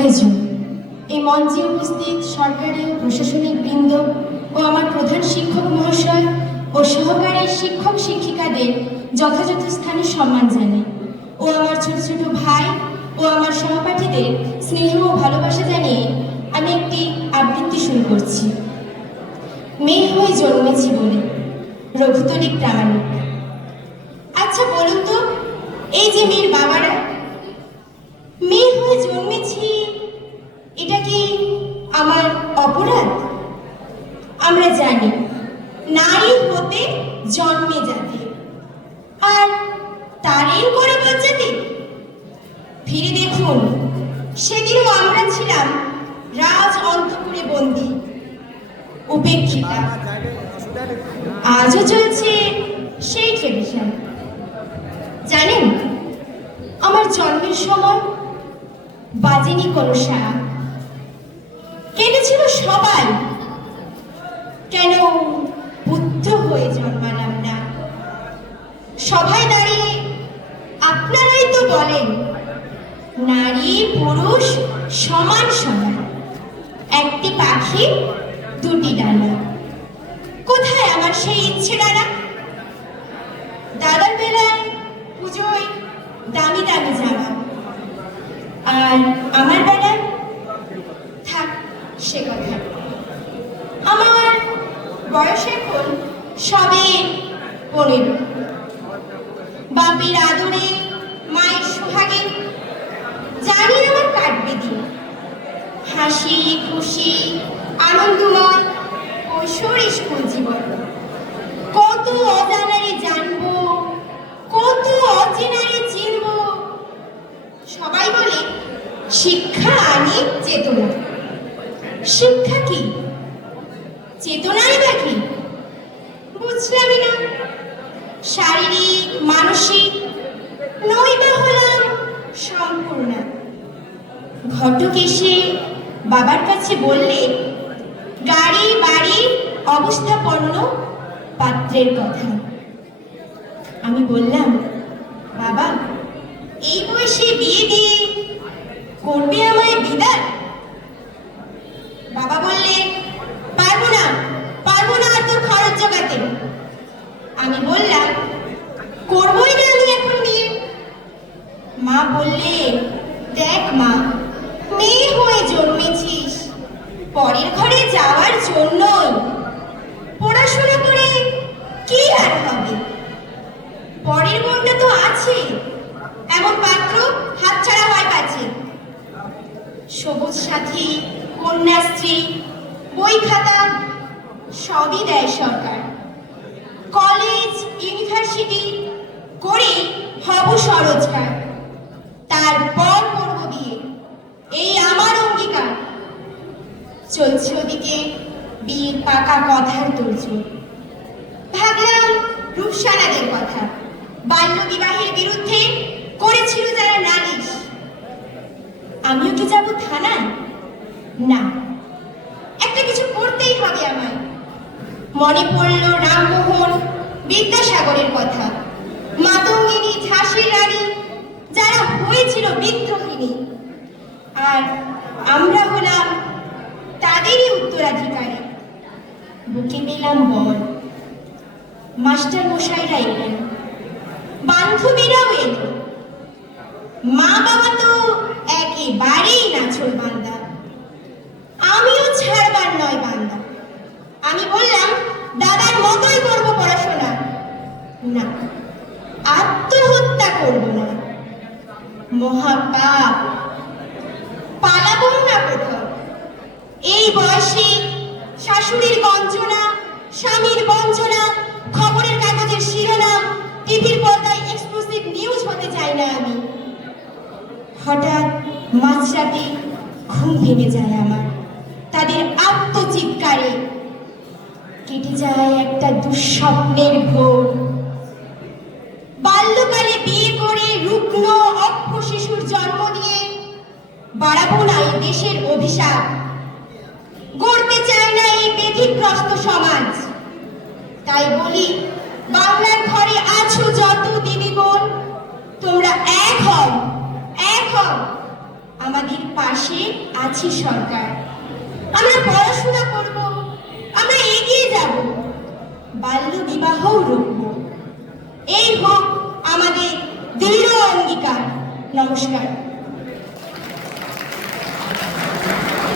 আয়োজন এই মঞ্চে উপস্থিত সরকারি ও প্রশাসনিক বৃন্দ ও আমার প্রধান শিক্ষক মহাশয় ও সহকারী শিক্ষক শিক্ষিকাদের যথাযথ স্থানে সম্মান জানাই ও আমার ছোট ছোট ভাই ও আমার সহপাঠীদের স্নেহ ও ভালোবাসা জানিয়ে আমি একটি আবৃত্তি শুরু করছি। মেয়ে হয়ে জন্মেছি বলে, রঘুতলী প্রামাণিক। আচ্ছা বলুন তো, এই যে মেয়ের বাবারা, মেয়ে হয়ে জন্মেছি এটা কি আমার অপরাধ? আমরা জানি নারী হতে জন্মে যাতে, আর তারই করে বাচ্চাতে। ফিরে দেখুন, সেদিনও আমরা ছিলাম রাজ অন্তপুরে বন্দী, উপেক্ষিতা। আজও চলছে সেই ট্রেডিশন। জানেন, আমার জন্মের সময় বাজেনি কোনো সারা, কেঁদেছিল সবাই, কেন পুত্র হয়ে জন্মালাম না। সবাই দাঁড়িয়ে আপনারাই তো বলেন নারী পুরুষ সমান সমান, একটি পাখি দুটি ডানা। কোথায় আমার সেই ইচ্ছে ডানা? দাদার বেলায় পুজোয় দামি দামি জামা, আর আমার বেলায় থাক সে কথা। আমার বয়স এখন সবে 15। বাপের আদরে মায়ের সোহাগে জানি আমার কাটবে দিন, হাসি খুশি আনন্দময় কৈশোর স্কুল জীবন। কত অজানারে জানবো, কত অচেনারে চিনবো। সবাই বলে শিক্ষা আনি চেতনা। শিক্ষা কি, চেতনাই বা কি? বুঝলামই না। শারীরিক মানসিক নই বা হলাম সম্পূর্ণ। ঘটক এসে বাবার কাছে বললে গাড়ি বাড়ি অবস্থাপন্ন পাত্রের কথা। আমি বললাম, বাবা এই বয়সে বিয়ে দিয়ে করবে আমায় বিদায়? বাবা বললে, পারবো না, পারবো না আর তোর খরচ জোগাতে। আমি বললাম, করবোই না আমি এখন বিয়ে। মা বললে, দেখ মা, মেয়ে হয়ে জন্মেছিস পরের ঘরে যাওয়ার জন্যই। পড়াশোনা করে কি আর হবে? পরের বোনটা তো আছে, এমন পাত্র হাতছাড়া হয় পাচ্ছে। সবুজ সাথী, কন্যাশ্রী, বই খাতা সবই দেয় সরকার। কলেজ ইউনিভার্সিটি করে হব স্বরোজগার, তারপর করব বিয়ে, এই আমার অঙ্গীকার। চলছে ওদিকে বিয়ের পাকা কথার তোড়জোড়। ভাবলাম রূপসানাদের কথা, বাল্য বিবাহের বিরুদ্ধে করেছিল যারা নালিশ। আমিও কি যাব থানায়? না, একটা কিছু করতেই হবে আমায়। মনে পড়ল রামমোহন বিদ্যাসাগরের কথা, মাতঙ্গিনী ঝাঁসির রানী, যারা হয়েছিল বিদ্রোহিণী, আর আমরা হলাম তাদেরই উত্তরাধিকারী। বুকে পেলাম বল। মাস্টার মশাইরা এলেন, বান্ধবীরাও এলো। মা বাবা তো একেবারেই নাছোড় বান্দা, আমিও ছাড়বার নয় বান্দা। আমি বললাম, দাদার মতোই করবো পড়াশোনা। না, আত্মহত্যা করব না, মহাপাপ। পালাবো না কোথাও। এই বয়সে শাশুড়ির গঞ্জনা, স্বামীর বঞ্চনা, খবরের কাগজের শিরোনাম, টিভির পর্দায় এক্সক্লুসিভ নিউজ হতে চাই না আমি। হঠাৎ মাঝরাতে ঘুম ভেঙে যায় আমার, তাদের আত্মচিৎকারে। কেটে যায় একটা দুঃস্বপ্নের ঘোর। বাল্যকালে বিয়ে করে রুগ্ন অক্ষ শিশুর জন্ম দিয়ে বাড়াবো না এই দেশের অভিশাপ। গড়তে চায় না এই ব্যধিগ্রস্ত সমাজ। তাই বলি, বাংলার ঘরে আছো যত দিদিগণ, তোমরা এক হও, এক হও। আমাদের পাশে আছে সরকার। আমরা পড়াশোনা করব, আমরা এগিয়ে যাব, বাল্য বিবাহও রুখব। এই হোক আমাদের দৃঢ় অঙ্গীকার। নমস্কার।